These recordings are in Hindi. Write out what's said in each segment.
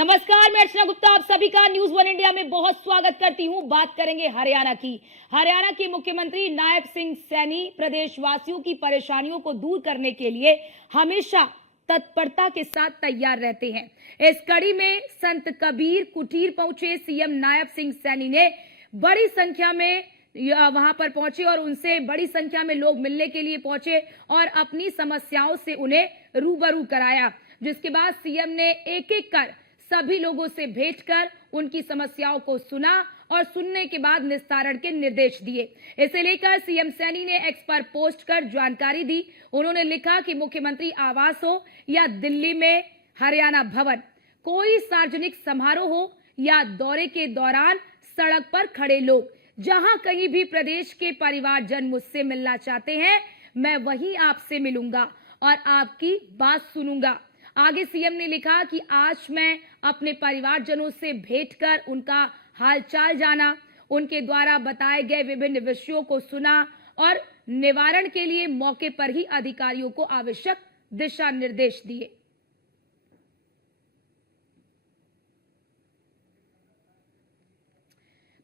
नमस्कार, मैं अर्चना गुप्ता आप सभी का न्यूज वन इंडिया में बहुत स्वागत करती हूं। बात करेंगे हरियाणा की। हरियाणा के मुख्यमंत्री नायब सिंह सैनी प्रदेशवासियों की परेशानियों को दूर करने के लिए हमेशा तत्परता के साथ तैयार रहते हैं। इस कड़ी में संत कबीर कुटीर पहुंचे सीएम नायब सिंह सैनी ने बड़ी संख्या में वहां पर पहुंचे और उनसे बड़ी संख्या में लोग मिलने के लिए पहुंचे और अपनी समस्याओं से उन्हें रूबरू कराया, जिसके बाद सीएम ने एक एक कर सभी लोगों से भेंट कर उनकी समस्याओं को सुना और सुनने के बाद निस्तारण के निर्देश दिए। इसे लेकर सीएम सैनी ने एक्स पर पोस्ट कर जानकारी दी। उन्होंने लिखा कि मुख्यमंत्री आवास हो या दिल्ली में हरियाणा भवन, कोई सार्वजनिक समारोह हो या दौरे के दौरान सड़क पर खड़े लोग, जहां कहीं भी प्रदेश के परिवारजन मुझसे मिलना चाहते हैं, मैं वहीं आपसे मिलूंगा और आपकी बात सुनूंगा। आगे सीएम ने लिखा कि आज मैं अपने परिवारजनों से भेंट कर उनका हालचाल जाना, उनके द्वारा बताए गए विभिन्न विषयों को सुना और निवारण के लिए मौके पर ही अधिकारियों को आवश्यक दिशा निर्देश दिए।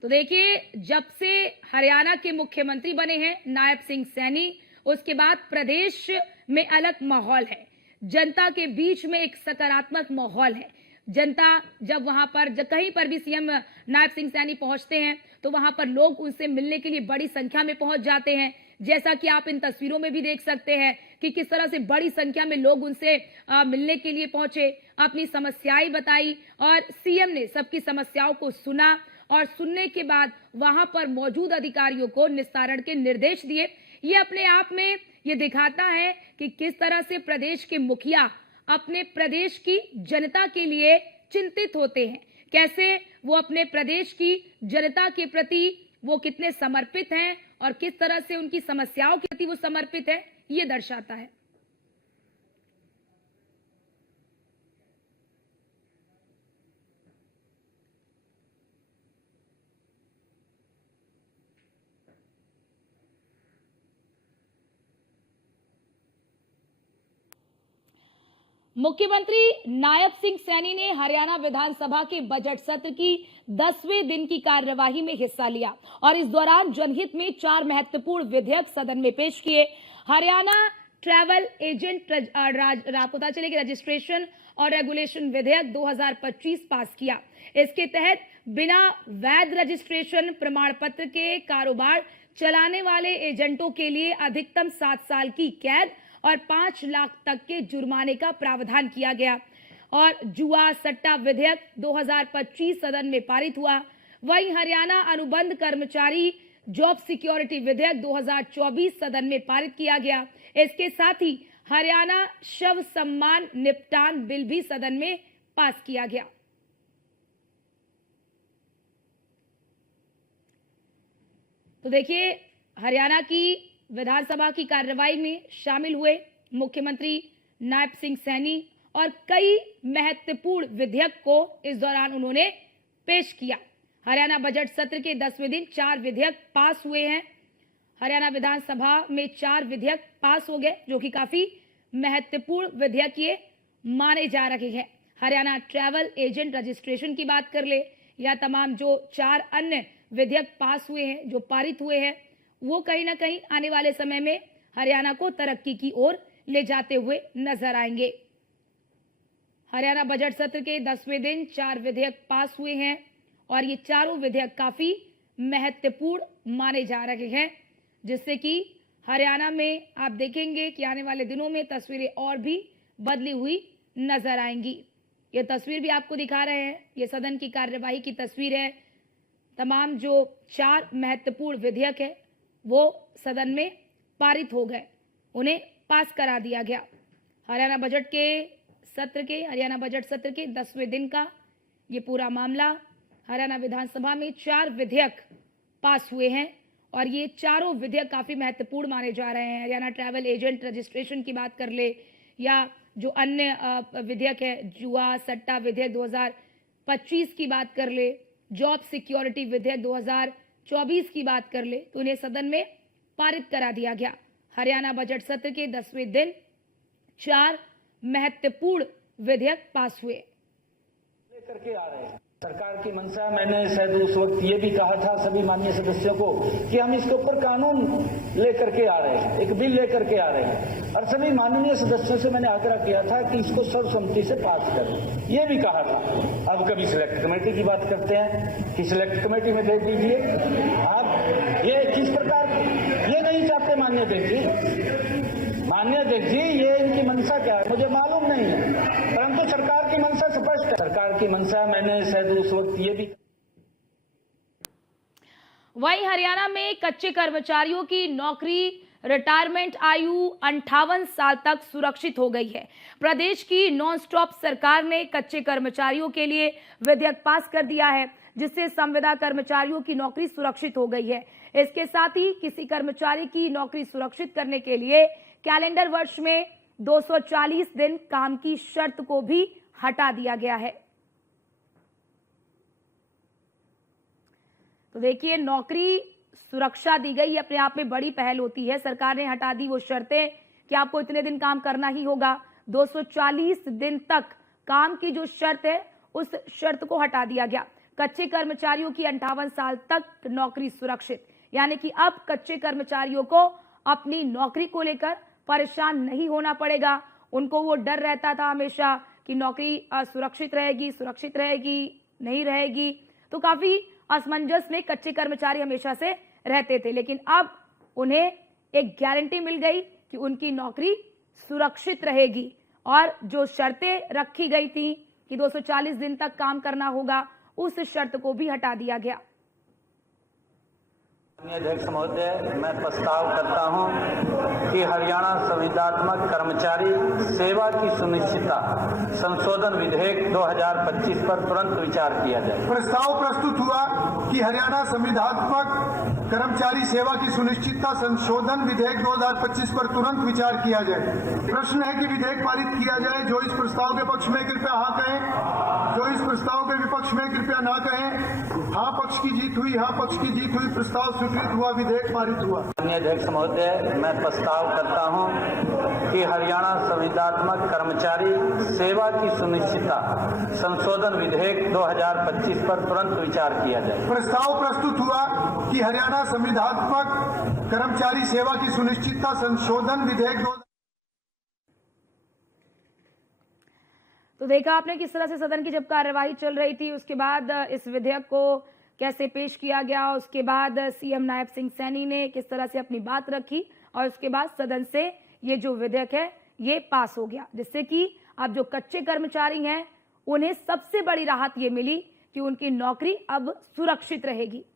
तो देखिए, जब से हरियाणा के मुख्यमंत्री बने हैं नायब सिंह सैनी, उसके बाद प्रदेश में अलग माहौल है। जनता के बीच में एक सकारात्मक माहौल है। जनता जब वहां पर कहीं पर भी सीएम नायब सिंह सैनी पहुंचते हैं तो वहां पर लोग उनसे मिलने के लिए बड़ी संख्या में पहुंच जाते हैं। जैसा कि आप इन तस्वीरों में भी देख सकते हैं कि किस तरह से बड़ी संख्या में लोग उनसे मिलने के लिए पहुंचे, अपनी समस्याएं बताई और सीएम ने सबकी समस्याओं को सुना और सुनने के बाद वहां पर मौजूद अधिकारियों को निस्तारण के निर्देश दिए। ये अपने आप में ये दिखाता है कि किस तरह से प्रदेश के मुखिया अपने प्रदेश की जनता के लिए चिंतित होते हैं, कैसे वो अपने प्रदेश की जनता के प्रति वो कितने समर्पित हैं और किस तरह से उनकी समस्याओं के प्रति वो समर्पित है, ये दर्शाता है। मुख्यमंत्री नायब सिंह सैनी ने हरियाणा विधानसभा के बजट सत्र की 10वें दिन की कार्यवाही में हिस्सा लिया और इस दौरान जनहित में 4 महत्वपूर्ण विधेयक सदन में पेश किए। हरियाणा ट्रैवल एजेंट पता चले कि रजिस्ट्रेशन और रेगुलेशन विधेयक 2025 पास किया। इसके तहत बिना वैध रजिस्ट्रेशन प्रमाण पत्र के कारोबार चलाने वाले एजेंटों के लिए अधिकतम 7 साल की कैद और 5 लाख तक के जुर्माने का प्रावधान किया गया। और जुआ सट्टा विधेयक 2025 सदन में पारित हुआ। वहीं हरियाणा अनुबंध कर्मचारी जॉब सिक्योरिटी विधेयक 2024 सदन में पारित किया गया। इसके साथ ही हरियाणा शव सम्मान निपटान बिल भी सदन में पास किया गया। तो देखिए, हरियाणा की विधानसभा की कार्यवाही में शामिल हुए मुख्यमंत्री नायब सिंह सैनी और कई महत्वपूर्ण विधेयक को इस दौरान उन्होंने पेश किया। हरियाणा बजट सत्र के 10वें दिन 4 विधेयक पास हुए हैं। हरियाणा विधानसभा में 4 विधेयक पास हो गए, जो कि काफी महत्वपूर्ण विधेयक ये माने जा रहे हैं। हरियाणा ट्रैवल एजेंट रजिस्ट्रेशन की बात कर ले या तमाम जो 4 अन्य विधेयक पास हुए हैं, जो पारित हुए हैं, वो कहीं ना कहीं आने वाले समय में हरियाणा को तरक्की की ओर ले जाते हुए नजर आएंगे। हरियाणा बजट सत्र के 10वें दिन 4 विधेयक पास हुए हैं और ये चारों विधेयक काफी महत्वपूर्ण माने जा रहे हैं, जिससे कि हरियाणा में आप देखेंगे कि आने वाले दिनों में तस्वीरें और भी बदली हुई नजर आएंगी। ये तस्वीर भी आपको दिखा रहे हैं, ये सदन की कार्यवाही की तस्वीर है। तमाम जो 4 महत्वपूर्ण विधेयक है वो सदन में पारित हो गए, उन्हें पास करा दिया गया। हरियाणा बजट सत्र के 10वें दिन का ये पूरा मामला। हरियाणा विधानसभा में 4 विधेयक पास हुए हैं और ये चारों विधेयक काफी महत्वपूर्ण माने जा रहे हैं। हरियाणा ट्रैवल एजेंट रजिस्ट्रेशन की बात कर ले या जो अन्य विधेयक है, जुआ सट्टा विधेयक 2025 की बात कर ले, जॉब सिक्योरिटी विधेयक 2024 की बात कर ले, तो उन्हें सदन में पारित करा दिया गया। हरियाणा बजट सत्र के 10वें दिन 4 महत्वपूर्ण विधेयक पास हुए। करके आ रहे हैं। सरकार की मंशा, मैंने शायद उस वक्त ये भी कहा था सभी माननीय सदस्यों को कि हम इसके ऊपर कानून लेकर के आ रहे हैं, एक बिल लेकर के आ रहे हैं, और सभी माननीय सदस्यों से मैंने आग्रह किया था कि इसको सर्वसम्मति से पास करें, ये भी कहा था। अब कभी सिलेक्ट कमेटी की बात करते हैं कि सिलेक्ट कमेटी में भेज दीजिए। आप ये किस प्रकार ये नहीं चाहते माननीय अध्यक्ष जी, ये इनकी मंशा क्या है मुझे मालूम नहीं है, परंतु सरकार की मंशा स्पष्ट है। सरकार की मंशा, मैंने शायद उस वक्त ये भी। वहीं हरियाणा में कच्चे कर्मचारियों की नौकरी रिटायरमेंट आयु 58 साल तक सुरक्षित हो गई है। प्रदेश की नॉन स्टॉप सरकार ने कच्चे कर्मचारियों के लिए विधेयक पास कर दिया है, जिससे संविदा कर्मचारियों की नौकरी सुरक्षित हो गई है। इसके साथ ही किसी कर्मचारी की नौकरी सुरक्षित करने के लिए कैलेंडर वर्ष में 240 दिन काम की शर्त को भी हटा दिया गया है। तो देखिए, नौकरी सुरक्षा दी गई, अपने आप में बड़ी पहल होती है। सरकार ने हटा दी वो शर्तें कि आपको इतने दिन काम करना ही होगा। 240 दिन तक काम की जो शर्त है, उस शर्त को हटा दिया गया। कच्चे कर्मचारियों की 58 साल तक नौकरी सुरक्षित, यानी कि अब कच्चे कर्मचारियों को अपनी नौकरी को लेकर परेशान नहीं होना पड़ेगा। उनको वो डर रहता था हमेशा कि नौकरी सुरक्षित रहेगी नहीं रहेगी, तो काफी असमंजस में कच्चे कर्मचारी हमेशा से रहते थे। लेकिन अब उन्हें एक गारंटी मिल गई कि उनकी नौकरी सुरक्षित रहेगी, और जो शर्तें रखी गई थी कि 240 दिन तक काम करना होगा, उस शर्त को भी हटा दिया गया। अध्यक्ष महोदय, मैं प्रस्ताव करता हूं कि हरियाणा संविदात्मक कर्मचारी सेवा की सुनिश्चितता संशोधन विधेयक 2025 पर तुरंत विचार किया जाए। प्रस्ताव प्रस्तुत हुआ कि हरियाणा संविदात्मक कर्मचारी सेवा की सुनिश्चितता संशोधन विधेयक 2025 पर तुरंत विचार किया जाए। प्रश्न है कि विधेयक पारित किया जाए। जो इस प्रस्ताव के पक्ष में कृपया हाँ कहें, जो इस प्रस्ताव के विपक्ष में कृपया ना कहें। हाँ पक्ष की जीत हुई, हाँ पक्ष की जीत हुई, प्रस्ताव स्वीकृत हुआ, विधेयक पारित हुआ। माननीय अध्यक्ष महोदय, मैं प्रस्ताव करता हूं कि हरियाणा संविदात्मक कर्मचारी सेवा की सुनिश्चितता संशोधन विधेयक 2025 पर तुरंत विचार किया जाए। प्रस्ताव प्रस्तुत हुआ कि हरियाणा संविदात्मक कर्मचारी सेवा की सुनिश्चितता संशोधन विधेयक। तो देखा आपने किस तरह से सदन की जब कार्यवाही चल रही थी, उसके बाद इस विधेयक को कैसे पेश किया गया, उसके बाद सीएम नायब सिंह सैनी ने किस तरह से अपनी बात रखी, और उसके बाद सदन से ये जो विधेयक है ये पास हो गया, जिससे कि अब जो कच्चे कर्मचारी हैं उन्हें सबसे बड़ी राहत ये मिली कि उनकी नौकरी अब सुरक्षित रहेगी।